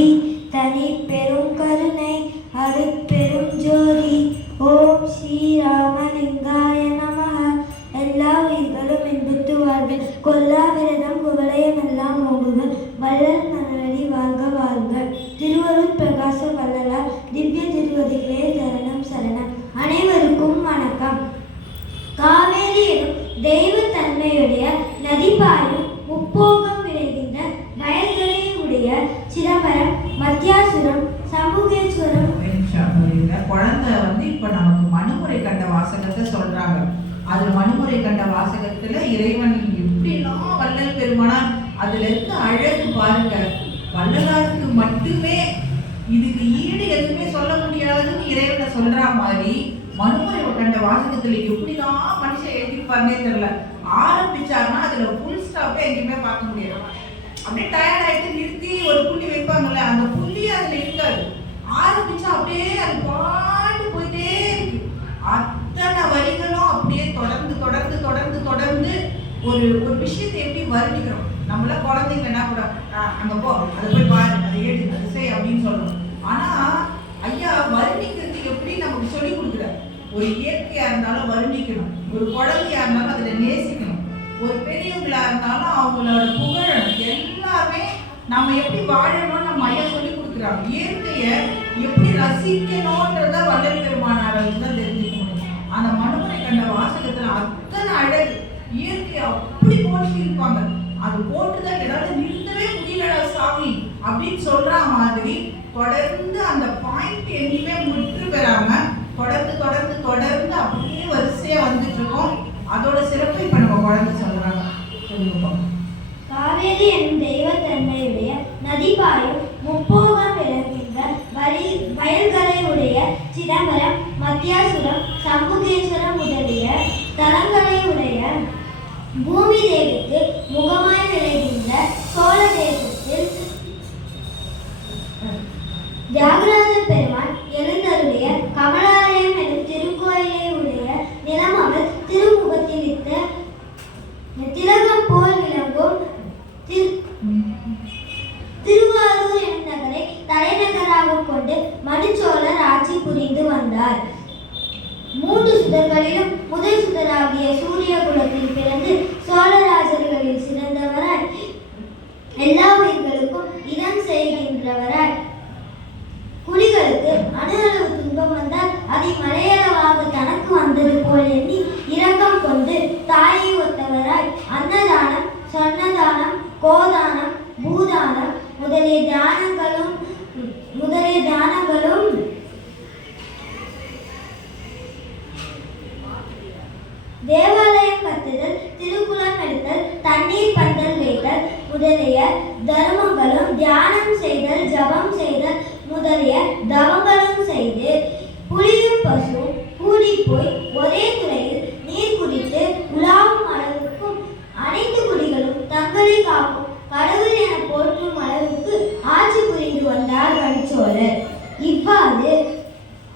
ஆதி தனி பெரும் கருணை அருட்பெரும் ஜோதி. ஓம் ஸ்ரீ ராமலிங்காய நமஹ. எல்லா உயிர்களும் இன்புற்று வாழ்க, கொல்லா விரதம் குவலயம் எல்லாம் ஓங்குக, வள்ளல் மலரடி வாழ்க வாழ்க. திருவருட் பிரகாச வள்ளலார் திவ்ய திருவடிகளே சரணம் சரணம். அனைவருக்கும் வணக்கம். காவேரி எனும் தெய்வ தன்மையுடைய நதிபாயும் முப்போகம் விளைகின்ற வயல்களை உடைய சிதம்பரம், மத்தியாசுரம், சம்புகேஸ்வரம். குழந்தை இப்ப நமக்கு மனுமுறை கண்ட வாசகத்தை சொல்றாங்க. அது மனுமுறை கண்ட வாசகத்துல இறைவன் எப்படிலாம் வள்ளல் பெருமானார் அதுல இருக்க அழகு பாருங்க. வள்ளலாருக்கு மட்டுமே இதுக்கு ஈடு எதுவுமே சொல்ல முடியாதுன்னு இறைவனை சொல்ற மாதிரி மனுமுறை கண்ட வாசகத்துல எப்படிதான் மனுஷன் எழுதிப்பாருன்னே தெரியல. ஆரம்பிச்சாருன்னா அதுல ஃபுல் ஸ்டாப்பே எங்கேயுமே பார்க்க முடியாது. அப்படியே டயர்ட் ஆயிட்டு நிறுத்தி ஒரு புள்ளி வைப்பாங்கல்ல, அந்த புள்ளி அதுல இருக்காது. ஆரம்பிச்சா அப்படியே அது பாட்டு போயிட்டே இருக்கு. அத்தனை வரிகளும் அப்படியே தொடர்ந்து தொடர்ந்து தொடர்ந்து தொடர்ந்து ஒரு ஒரு விஷயத்தை எப்படி வர்ணிக்கிறோம். நம்மள குழந்தைங்கன்னா கூட அங்க போ, அதை போய் பாரு, அதை ஏடு, அதை செய் அப்படின்னு சொல்லணும். ஆனா ஐயா வர்ணிக்கிறதுக்கு எப்படி நமக்கு சொல்லி கொடுக்குறாரு. ஒரு இயற்கையா இருந்தாலும் வர்ணிக்கணும், ஒரு குழந்தையா இருந்தாலும் அதுல நேசிக்கணும், ஒரு பெரியவங்களா இருந்தாலும் அவங்களோட புகழ் எல்லாமே நம்ம எப்படி வாழணும்னு நம்ம ஐயா சொல்லி கொடுக்குறாங்க. இயற்கைய எப்படி ரசிக்கணும்ன்றத வள்ளல் பெருமானார் தான் தெரிஞ்சுக்கணும். அந்த மனுமுறை கண்ட வாசகத்துல அத்தனை அழகு, இயற்கையை அப்படி போட்டு இருப்பாங்க. அது போட்டுதான் ஏதாவது நிறுத்தவே முடியல சாமி அப்படின்னு சொல்ற மாதிரி தொடர்ந்து அந்த பாயிண்ட் எங்கேயுமே முற்று பெறாம தொடர்ந்து தொடர்ந்து தொடர்ந்து அப்படியே வரிசையா வந்துட்டு இருக்கோம். அதோட சிறப்பு இப்ப நம்ம குழந்தை சொல்றாங்க. காவேரி எனும் தெய்வத்தன்மையுடைய நதிபாயும் முப்போகம் விளங்குகின்ற வயல்களை உடைய சிதம்பரம், மத்தியாசுரம், சம்புகேஸ்வரம் முதலிய தலங்களை உடைய பூமி தேவிக்கு முகமாய் விளைகின்ற சோழ தேசத்தில் தியாகராஜ பெருமான் எழுந்தருடைய கமலாலயம் எனும் திருக்கோயிலை உடைய நிலமகள் திருமுகத்தில் இட்ட திலகம் போல் விளங்கும் திருவாரூர் எனும் நகரை தலைநகராக கொண்டு மனுச்சோழர் ஆட்சி புரிந்து வந்தார். 3 சுடர்களிலும் முதல் சுடராகிய சூரிய குலத்தில் பிறந்து சோழராஜர்களில் சிறந்தவராய், எல்லா உயிர்களுக்கும் இனம் செய்கின்றவராய், குடிகளுக்கு அணு அளவு துன்பம் வந்தால் அதை மலையளவாக தனக்கு வந்தது போல் எண்ணி இரக்கம் கொண்டு தாயை ஒத்தவராய், அன்னதானம், சொன்னதானம், கோதானம், பூதானம் முதலிய தானங்களும் தேவாலயம் கட்டுதல், திருக்குளம் எடுத்தல், தண்ணீர் பந்தல் வைத்தல் முதலிய தர்மங்களும், தியானம் செய்தல், ஜபம் செய்தல் முதலிய தவங்களும் செய்து புலியும் பசுவும் கூடி போய் ஒரே துறையில் நீர் குடித்து உலாவும் அளவுக்கும் அனைத்து குடிகளும் தங்களை காக்கும் கடவுள் என போற்றும் அளவுக்கு ஆட்சி புரிந்து வந்தார் மனுச்சோழர். இவ்வாறு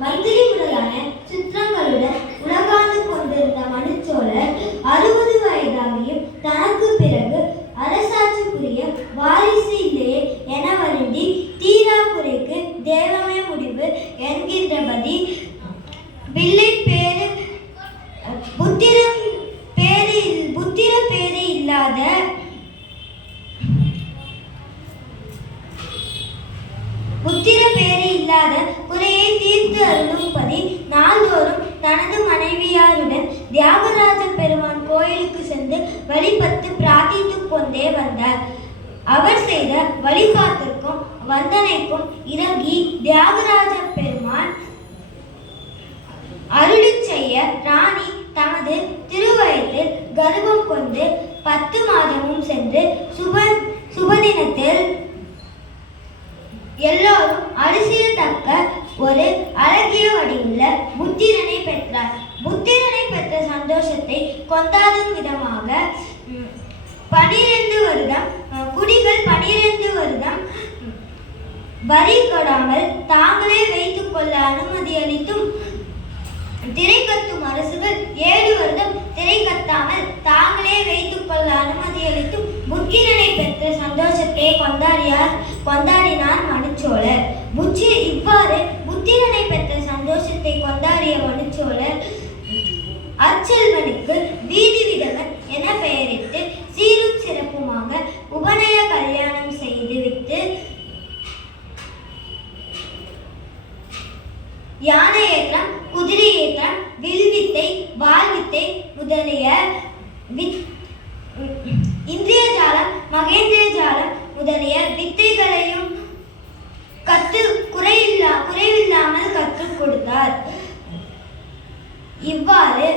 மந்திரி முதலான சுற்றங்களுடன் உலகாந்து கொண்டிருந்த மனுச்சோழர் 60 வயதாகியும் தனக்கு பிறகு அரசாட்சி புரிய வாரிசு இல்லையே என வருந்தி தீரா குறைக்கு தேவமே முடிவு என்கின்றபடி பிள்ளை பேரு புத்திர பேரு இல்லாத குறையை தீர்த்து அருளும்படி நாள்தோறும் தனது மனைவியாருடன் தியாகராஜ பெருமான் கோயிலுக்கு சென்று வழிபட்டு பிரார்த்தித்துக் கொண்டே வந்தார். அவர் செய்த வழிபாட்டிற்கும் வந்தனைக்கும் இறங்கி தியாகராஜ பெருமான் அருளி செய்ய ராணி தமது திருவயத்தில் கர்ப்பம் கொண்டு 10 மாதமும் சென்று சுபதினத்தில் எல்லோரும் அரிசியத்தக்க ஒரு அழகிய வடிவுள்ள புத்திரனை பெற்றார். புத்திரனை பெற்ற சந்தோஷத்தை கொண்டாடும் விதமாக 12 வருடம் குடிகள் 12 வருடம் வரி கொடாமல் தாங்களே வைத்துக் கொள்ள அனுமதி அளித்தும், திரை கட்டும் அரசுகள் 7 வருடம் திரை கட்டாமல் தாங்களே வைத்துக் கொள்ள அனுமதி அளித்தும் புத்திரனை பெற்ற சந்தோஷத்தை கொண்டாடினார் மனுச்சோழர். மனுச்சோழர். இவ்வாறு புத்திரனை பெற்ற சந்தோஷத்தை கொண்டாடிய மனுச்சோழர் அச்செல்வனுக்கு வீதி விதவன் என பெயரிட்டு சீரும் சிறப்புமாக உபநய கல்யாணம் செய்துவிட்டு யானை ஏற்றம், குதிரை ஏற்றம், வில்வித்தை, வாழ்வித்தை முதலிய இந்திரிய ஜாலம், மகேந்திரிய ஜாலம் முதலிய வித்தைகளையும் குறைவில்லாமல் கற்றுக் கொடுத்தார். இவ்வாறு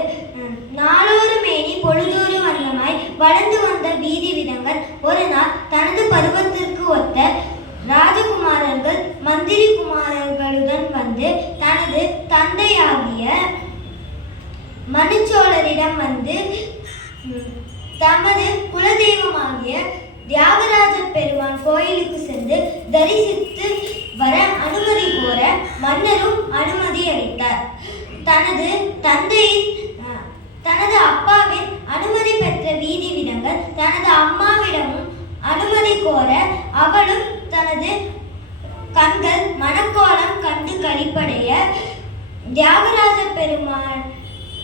நாளொரு மேனி பொழுதொரு வண்ணமாய் வளர்ந்து வந்த வீதி விதங்கள் ஒரு நாள் தனது பருவத்திற்கு ஒத்த ராஜகுமாரர்கள் மந்திரி குமாரர்களுடன் வந்து தனது தந்தையாகிய மனுச்சோழரிடம் வந்து தமது குலதெய்வமாகிய தியாகராஜ பெருமான் கோயிலுக்கு சென்று தரிசித்து வர அனுமதி கோர மன்னரும் அனுமதி அளித்தார். தனது அப்பாவின் அனுமதி பெற்ற வீதி விதங்கள் தனது அம்மாவிடமும் அனுமதி கோர அவளும் தனது கண்கள் மனக்கோலம் கண்டு கழிப்படைய தியாகராஜ பெருமாள்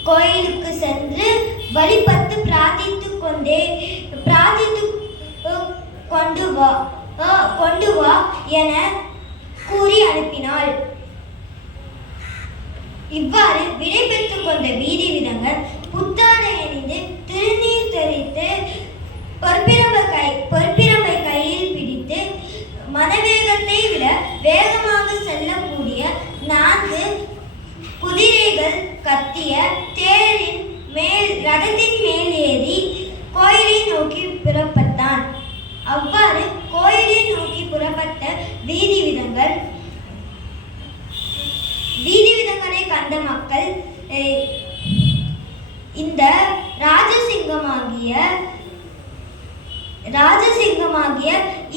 கோயிலுக்கு சென்று வழிபட்டு பிரார்த்தித்து கொண்டு வா என கூறி அனுப்பினாள். இவ்வாறு விடை பெற்றுக் கொண்ட வீதி விதங்கள் புத்தாடை அணிந்து திருநீர் தெளித்து பொற்பிரம்பை கையில் பிடித்து மனவேகத்தை விட வேகமாக செல்லக்கூடிய 4 குதிரைகள் கத்திய தேரின் ரதத்தின் மேல் ஏறி கோயிலை நோக்கி புறப்பட்டான். அவ்வாறு கோயிலை நோக்கி புறப்பட்ட வீதி விதங்களை கண்ட மக்கள் இந்த ராஜசிங்கமாகிய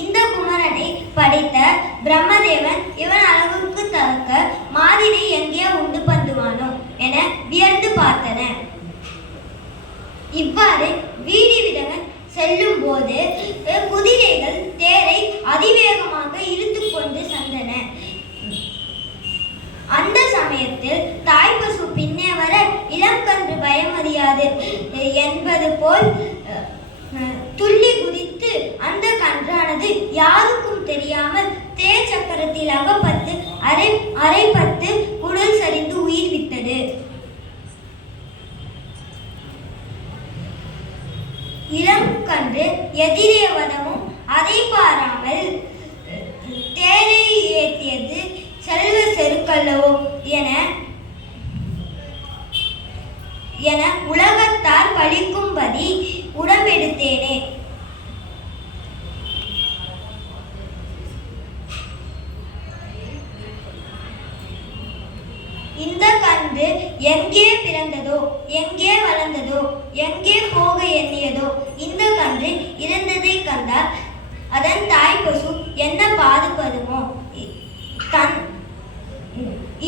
இந்த குமரனை படைத்த பிரம்மதேவன் இவன் அளவுக்கு தக்க மாதினை எங்கே உண்டு பந்துவானோ என வியந்து பார்த்தனர். இவ்வாறு வீதி விதங்கள் செல்லும் போது குதிரைகள் தேரை அதிவேகமாக இழுத்து கொண்டு சென்றன. அந்த சமயத்தில் தாய்ப்பசு பின்னே வர இளம் கன்று பயமறியாது என்பது போல் துள்ளி குதித்து அந்த கன்றானது யாருக்கும் தெரியாமல் தேர் சக்கரத்தில் அகப்பட்டு அரைப்பட்டு குடல் சரிந்து உயிர் விட்டது. இளம் கன்று எதிரே வதமும் அதை பாராமல் தேரை ஏற்றியது செல்வ செருக்கல்லவோ என உலகத்தார் பழிக்கும்படி உடம்பெடுத்தேனே. இந்த கன்று எங்கே பிறந்ததோ, எங்கே வளர்ந்ததோ, எங்கே போக எண்ணியதோ, இந்த கன்று இறந்ததை கண்டால் அதன் தாய் பசு என்ன பாடுபடுமோ,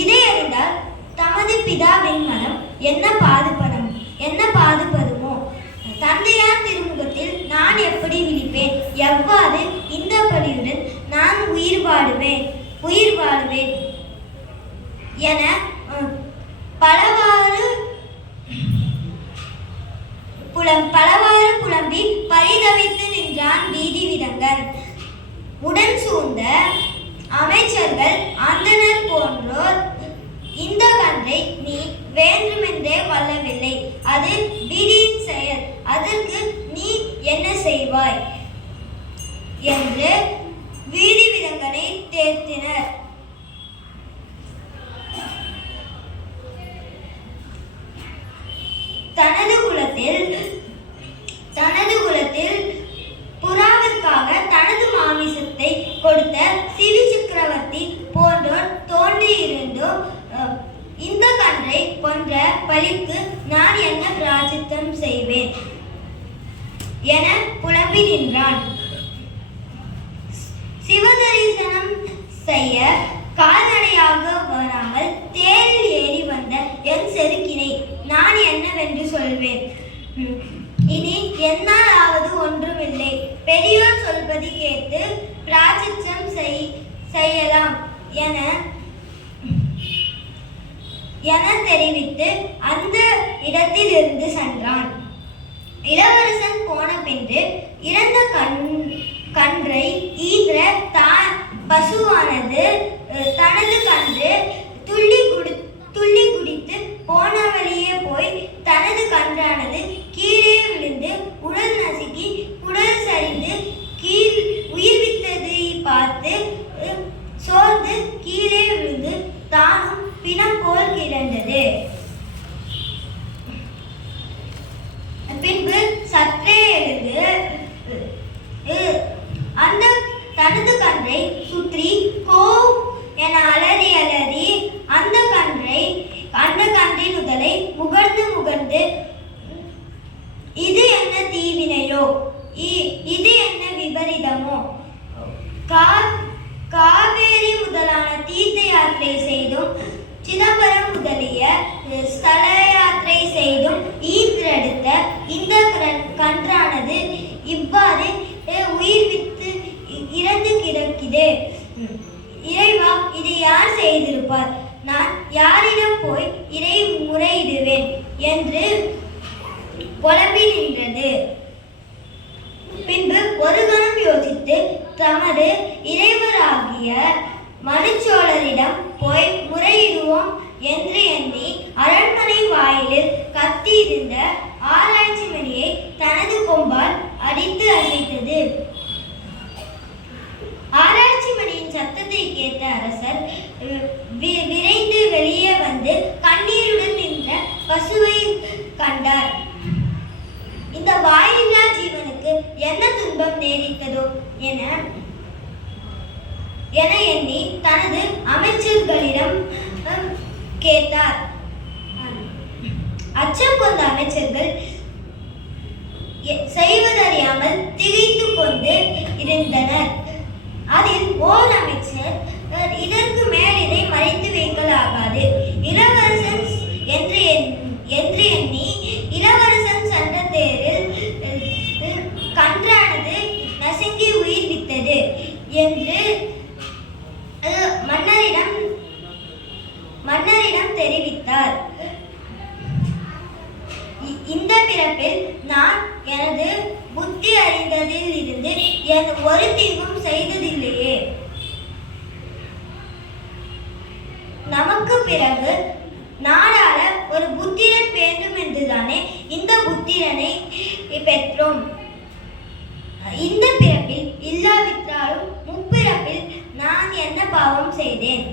இதை அறிந்தால் தமது பிதாவின் மனம் என்ன பாடுபடுமோ, தந்தையார் திருமுகத்தில் நான் எப்படி விழிப்பேன், எவ்வாறு இந்த பலியுடன் நான் உயிர் வாழுவேன் என பலவாறு புலம்பி பரிதவித்து நின்றான் வீதி விதங்கள். உடன் சூழ்ந்த அமைச்சர்கள் அந்தனர் போன்றோர் இந்த கன்றை நீ வேண்டுமென்றே கொல்லவில்லை, அது விதியின் செயல், அதற்கு நீ என்ன செய்வாய் என்று வீதி விதங்களை தேர்த்தினர். தனது குலத்தில் புறாவிற்காக தனது மாமிசத்தை கொடுத்த சிவி சக்கரவர்த்தி போன்றோர் தோன்றியிருந்தும் இந்த கன்றை கொன்ற பழிக்கு நான் என்ன பிராயச்சித்தம் செய்வேன் என புலம்பி நின்றான். சிவதரிசனம் செய்ய கால்நடையாக வராமல் தேரில் ஏறி வந்த என் செருக்கினை நான் என்னவென்று சொல்வேன். இனி என்னாலாவது ஒன்றுமில்லை. பெரியோர் சொல்பதி கேட்டு பிராயச்சித்தம் செய்யலாம் என தெரிவித்து அந்த இடத்திலிருந்து சென்றான். இளவரசன் போன பின்பு இறந்த கன்றை ஈன்ற பசுவானது தனது கன்று துள்ளி குடித்து போன வழியே போய் தனது கன்றானது கீழே விழுந்து உடல் நசுக்கி குடல் சரிந்து உயிர்வித்ததை பார்த்து சோர்ந்து கீழே விழுந்து தானும் பிணம் போல் கிடந்தது. பின்பு சற்றே எழுந்து அந்த தனது கன்றை சுற்றி கோ என அலறி அந்த கன்றின் உடலை முகர்ந்து இது என்ன தீவினையோ, இது என்ன விபரீதமோ, காவேரி முதலான தீர்த்த யாத்திரை செய்தும் சிதம்பரம் முதலிய ஸ்தல யாத்திரை செய்தும் ஈன்றெடுத்த இந்த கன்றானது இவ்வாறு உயிர்வித்து இறந்து கிடக்குதே. இறைவா, இதை யார் செய்திருப்பார்? நான் யாரிடம் போய் இறை முறையிடுவேன் என்று புலம்பி நின்றது. பின்பு ஒரு கணம் யோசித்து தமது இறைவராகிய மனுச்சோழரிடம் போய் முறையிடுவோம் என்று எண்ணி அரண்மனை வாயிலில் கத்தியிருந்த ஆராய்ச்சி மணியை தனது கொம்பால் அடித்து அசைத்தது. ஆராய்ச்சி மணியின் சத்தத்தை கேட்ட அரசர் விரைந்து வெளியே வந்து கண்ணீருடன் நின்ற பசுவை கண்டார். இந்த வாயில்லா ஜீவனுக்கு என்ன துன்பம் நேரிட்டதோ என எண்ணி தனது அமைச்சர்களிடம் கேட்டார். அச்சம் கொண்ட அமைச்சர்கள் செய்வதறியாமல் திகைத்து கொண்டு இருந்தனர். அதில் ஓர் அமைச்சர், இதற்கு மேல் இதை மறைத்து வைக்கலாகாது, இளவரசன் என்று எண்ணி இளவரசன் சென்ற தேரில் கன்றானது நசுங்கி உயிர் விட்டது என்று மன்னரிடம் தெரிவித்தார். இந்த பிறப்பில் நான் எனது புத்தி அறிந்ததில் இருந்து ஒரு தீங்கும் செய்ததில்லையே. நமக்கு பிறகு நாடாள ஒரு புத்திரன் வேண்டும் என்றுதானே இந்த புத்திரனை பெற்றோம். இந்த பிறப்பில் இல்லாவிட்டாலும் முப்பிறப்பில் நான் என்ன பாவம் செய்தேன்?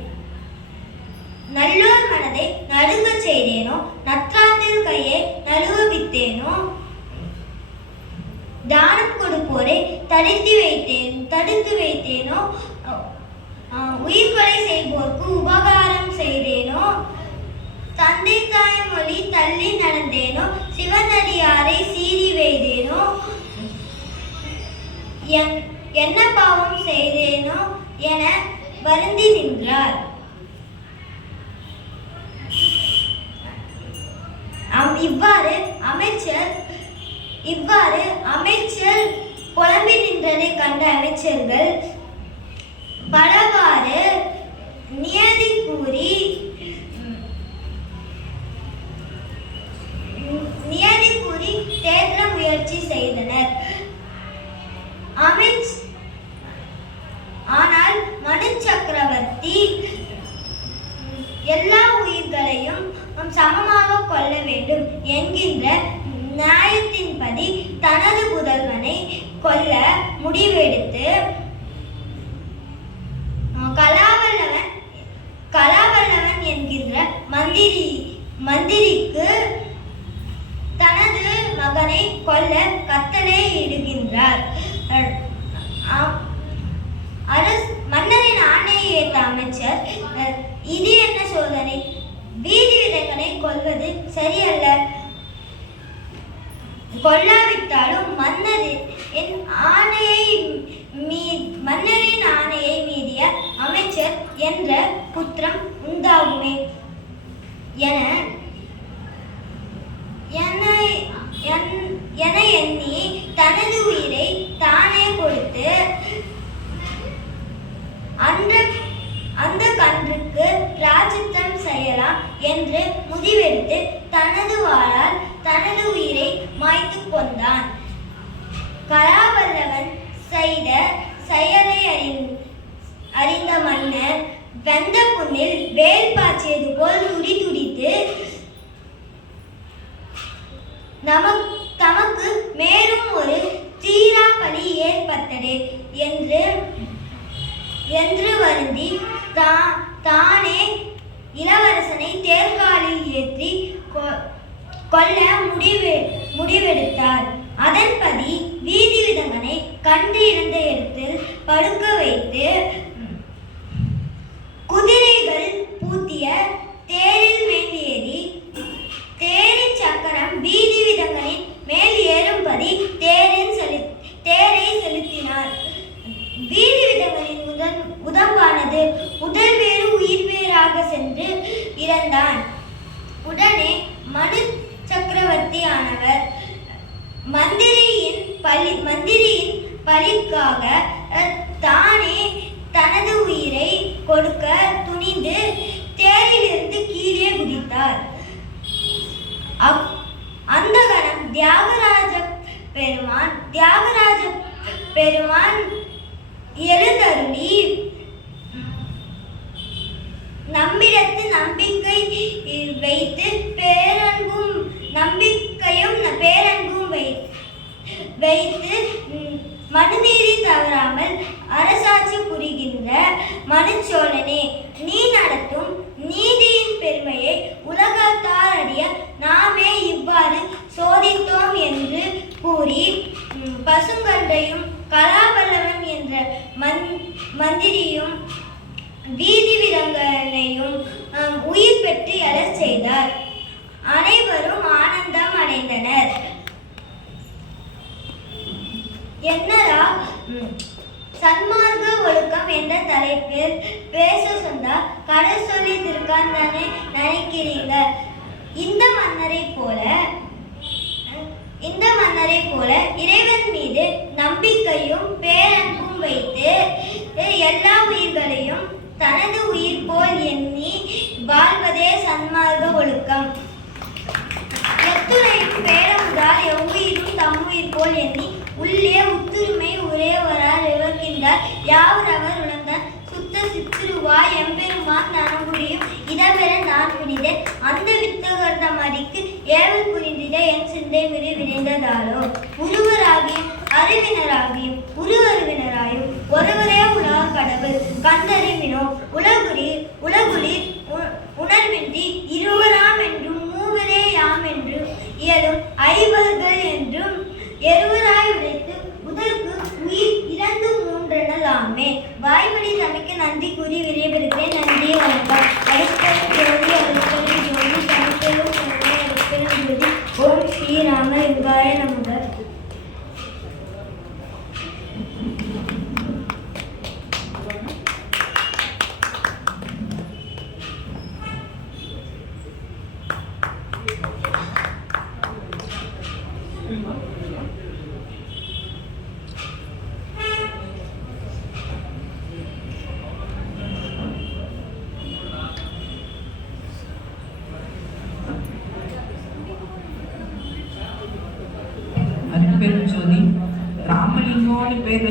நல்லோர் மனதை நடுங்க செய்தேனோ, நற்றாற்றில் கையை நழுவவித்தேனோ, தானம் கொடுப்போரை தடுத்து வைத்தேனோ, உயிர்கொலை செய்வோர்க்கு உபகாரம் செய்தேனோ, தந்தை தாய் மொழி தள்ளி நடந்தேனோ, சிவனடியாரை சீறி வைத்தேனோ, என்ன பாவம் செய்தேனோ என வருந்தி நின்றார். இவ்வாறு அமைச்சர் புலம்பி நின்றதை கண்ட அமைச்சர்கள் பலவாறு நியதி கூறி தேற்ற முயற்சி செய்தனர். ஆனால் மனு சக்கரவர்த்தி எல்லா உயிர்களையும் சமமாக கொள்ள வேண்டும் என்கின்ற நியாயத்தின்படி தனது புதல்வனை கொல்ல முடிவெடுத்து கலாவல்லவன் என்கின்ற மந்திரிக்கு தனது மகனை கொல்ல கட்டளை இடுகின்றார். மன்னரின் ஆணையை ஏற்ற அமைச்சர், இது என்ன சோதனை? வீதி விதைகளை கொல்வது சரியல்ல. கொல்லாவிட்டாலும் மன்னரின் ஆணையை மீறிய அமைச்சர் என்ற குற்றம் உண்டாகுமே என எண்ணி தனது உயிரை தானே கொடுத்து என்று முடிவெடுத்து தனது வாளால் தனது உயிரை மாய்த்து கொண்டான். கலாவல்லவன் செய்த செயலை அறிந்த மன்னர் வெந்த புண்ணில் வேல் பாய்ச்சியது போல் துடித்து தமக்கு மேலும் ஒரு தீரா பலி ஏற்பட்டது என்று வருந்தி தானே இளவரசனை தேர்காலில் ஏற்றி கொல்ல முடிவெடுத்தார். அதன்படி வீதி விதங்கனை கண்டு இருந்த இடத்தில் படுக்க வைத்து குதிரைகள் பூத்திய தேரில் மேல் ஏறி தேரின் சக்கரம் வீதி விதங்கனின் மேல் ஏறும்படி தேரை செலுத்தினார். வீதி விதங்கனின் உடம்பானது உடல் வேறு உயிர் வேறாக சென்று இறந்தான். உடனே மனு சக்கரவர்த்தி ஆனவர் மந்திரியின் பழிக்காக தானே தனது உயிரை கொடுக்க துணிந்து தேரிலிருந்து கீழே குதித்தார். அந்த கணம் தியாகராஜ பெருமான் எழுந்தருளி நம்மிடத்து நம்பிக்கை வைத்து பேரன்பும் வைத்து மனுநீதி தவறாமல் அரசாட்சி புரிகின்ற மனுச்சோழனே, நீ நடத்தும் நீதியின் பெருமையை உலகத்தார் அறிய நாமே இவ்வாறு சோதித்தோம் என்று கூறி பசுங்கன்றையும் கலாவல்லவன் என்ற மந்திரியும் வீதி விதங்கனையும் உயிர் பெற்று எழச் செய்தார். அனைவரும் ஆனந்தம் அடைந்தனர். என்னடா சன்மார்க்க ஒழுக்கம் என்ற தலைப்பில் பேச சொன்னா கடை சொல்லி திருக்கான் தானே நினைக்கிறீங்க? இந்த மன்னரை போல இறைவன் மீது நம்பிக்கையும் பேரன்பும் வைத்து எல்லா உயிர்களையும் தனது உயிர் போல் எண்ணி வாழ்வதே சன்மார்க்க ஒழுக்கம். எத்துணையும் பேரமுதால் எவ்வுயிரும் தம்முயிர் போல் எண்ணி உள்ளே உத்துரிமை உரையவரால் இவர்கின்றார் யாவர் அவர் உணர்ந்தார் சுத்த சித்திருவாய் எம்பெருமான் நனமுடியும் இடம்பெற நான் புனிதேன் அந்த வித்தகர்த மதிக்கு ஏவல் புரிந்திட என் சிந்தை மிரி விரைந்ததாலோ. உருவராகியும் அறிவினராகியும் உருவருவினராயும் ஒருவரே உலக கடவுள் கண்டறிவினோ உலகுளிர் உணர்வின்றி இருவராம் என்றும் மூவரே யாம் என்றும் இயலும் ஐவர்கள் என்றும் எருவராய் உடைத்து உதற்கு உயிர் இறந்து மூன்றனலாமே. வாய்மொழி சமைக்க நன்றி கூறி விரைவிருப்பேன். நன்றி, வணக்கம். அருட்பெரும் ஜோதி அருட்பெரும் ஜோதி தனிப்பெரும் கருணை அருட்பெரும் ஜோதி. ஓம் ஸ்ரீராம லிங்காய நமக. அருட்பெரும் ஜோதி ராமலிங்கோன்னு பேர்